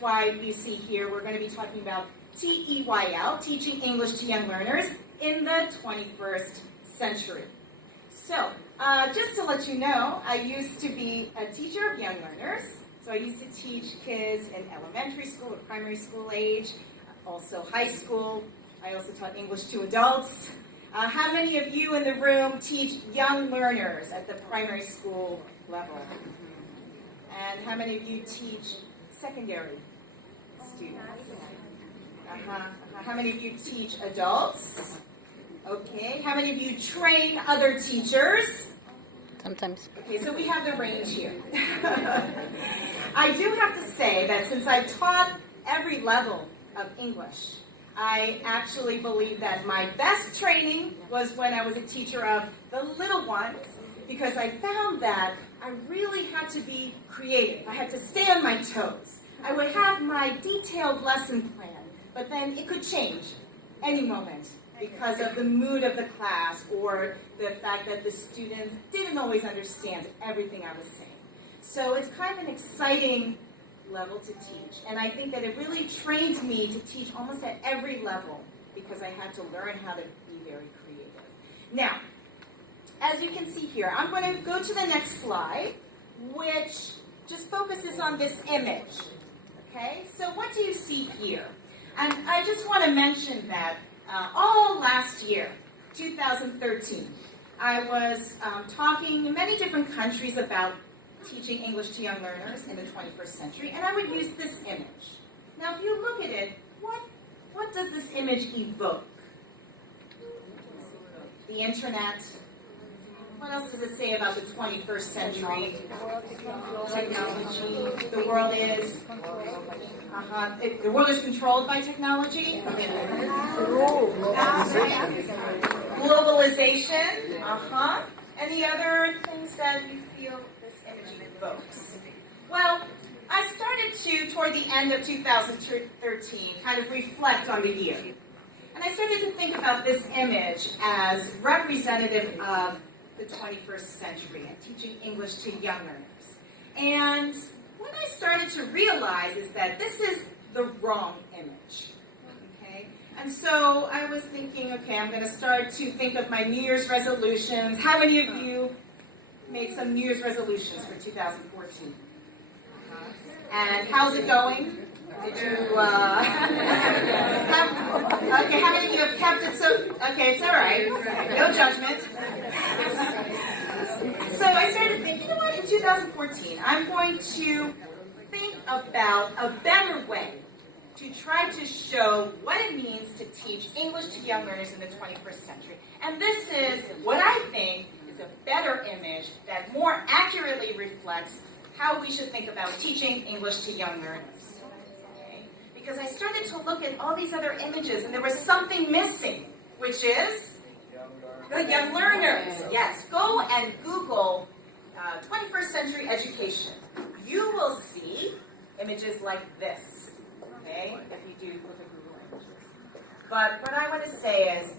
why you see here we're going to be talking about TEYL, Teaching English to Young Learners in the 21st Century. So, just to let you know, I used to be a teacher of young learners. So I used to teach kids in elementary school or primary school age, also high school. I also taught English to adults. How many of you in the room teach young learners at the primary school level? And how many of you teach secondary students? How many of you teach adults? Okay. How many of you train other teachers? Sometimes. Okay, so we have the range here. I do have to say that since I've taught every level of English, I actually believe that my best training was when I was a teacher of the little ones, because I found that I really had to be creative. I had to stay on my toes. I would have my detailed lesson plan, but then it could change any moment because of the mood of the class or the fact that the students didn't always understand everything I was saying. So it's kind of an exciting level to teach, and I think that it really trained me to teach almost at every level because I had to learn how to be very creative. Now, as you can see here, I'm going to go to the next slide, which just focuses on this image. Okay, so what do you see here? And I just want to mention that all last year, 2013, I was talking in many different countries about teaching English to young learners in the 21st century, and I would use this image. Now, if you look at it, what does this image evoke? The internet. What else does it say about the 21st century? Technology. The world is. The world is controlled by technology. Globalization. Any other things that you feel this image evokes? Well, I started to, toward the end of 2013, kind of reflect on the year. And I started to think about this image as representative of the 21st century and teaching English to young learners. And what I started to realize is that this is the wrong image. Okay? And so I was thinking, okay, I'm going to start to think of my New Year's resolutions. How many of you made some New Year's resolutions for 2014? And how's it going? Did you, okay, how many of you have kept it so, okay, it's all right. No judgment. So I started thinking, you know what, in 2014, I'm going to think about a better way to try to show what it means to teach English to young learners in the 21st century. And this is what I think is a better image that more accurately reflects how we should think about teaching English to young learners. Because I started to look at all these other images, and there was something missing, which is the young learners. Yes, go and Google 21st century education. You will see images like this, okay, if you do look at Google Images. But what I want to say is,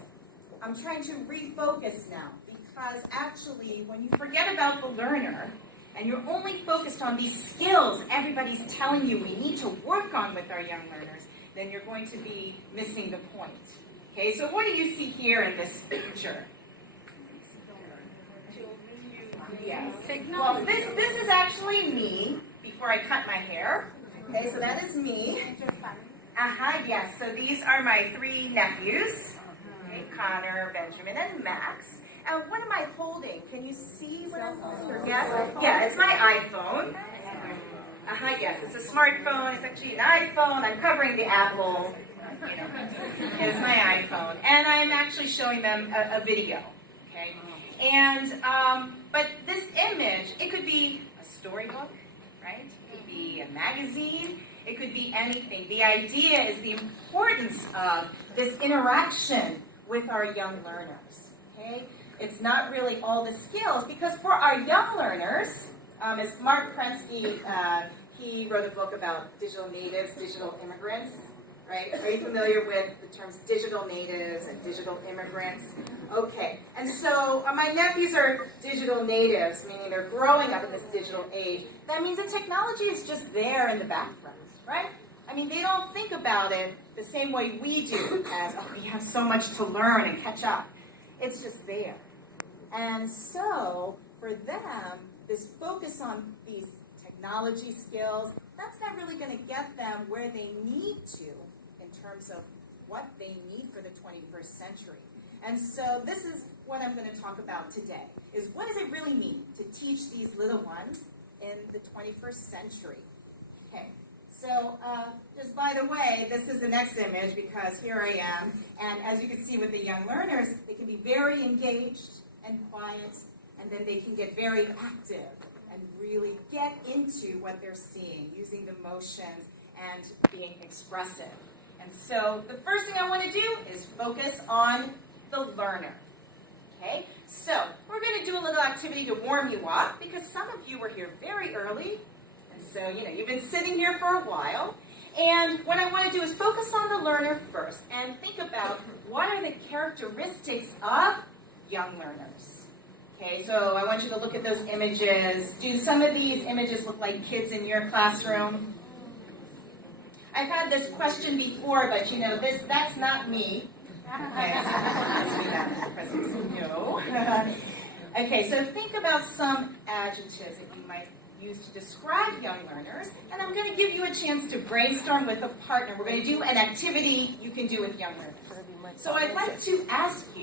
I'm trying to refocus now, because actually, when you forget about the learner, and you're only focused on these skills everybody's telling you we need to work on with our young learners, then you're going to be missing the point. Okay, so what do you see here in this picture? Yes. Well, this is actually me before I cut my hair. Okay, so that is me. Yes, so these are my three nephews. Okay, Connor, Benjamin, and Max. What am I holding? Can you see what I'm holding? Yes? Yeah, it's my iPhone. Yes, it's a smartphone. It's actually an iPhone. I'm covering the Apple. You know, it's my iPhone. And I'm actually showing them a video. Okay? And, but this image, it could be a storybook, right? It could be a magazine. It could be anything. The idea is the importance of this interaction with our young learners. Okay? It's not really all the skills, because for our young learners, as Mark Prensky, he wrote a book about digital natives, digital immigrants, right? Are you familiar with the terms digital natives and digital immigrants? Okay, and so my nephews are digital natives, meaning they're growing up in this digital age. That means the technology is just there in the background, right? I mean, they don't think about it the same way we do, as, oh, we have so much to learn and catch up. It's just there. And so, for them, this focus on these technology skills, that's not really going to get them where they need to in terms of what they need for the 21st century. And so this is what I'm going to talk about today, is what does it really mean to teach these little ones in the 21st century? Okay, so just by the way, this is the next image because here I am, and as you can see with the young learners, they can be very engaged and quiet, and then they can get very active and really get into what they're seeing, using the motions and being expressive. And so the first thing I want to do is focus on the learner. Okay, so we're going to do a little activity to warm you up because some of you were here very early, and so you've been sitting here for a while. And what I want to do is focus on the learner first and think about what are the characteristics of young learners. Okay, so I want you to look at those images. Do some of these images look like kids in your classroom? I've had this question before, but that's not me. Okay, so ask me that in the presence. No. Okay, so think about some adjectives that you might use to describe young learners, and I'm going to give you a chance to brainstorm with a partner. We're going to do an activity you can do with young learners. So I'd like to ask you,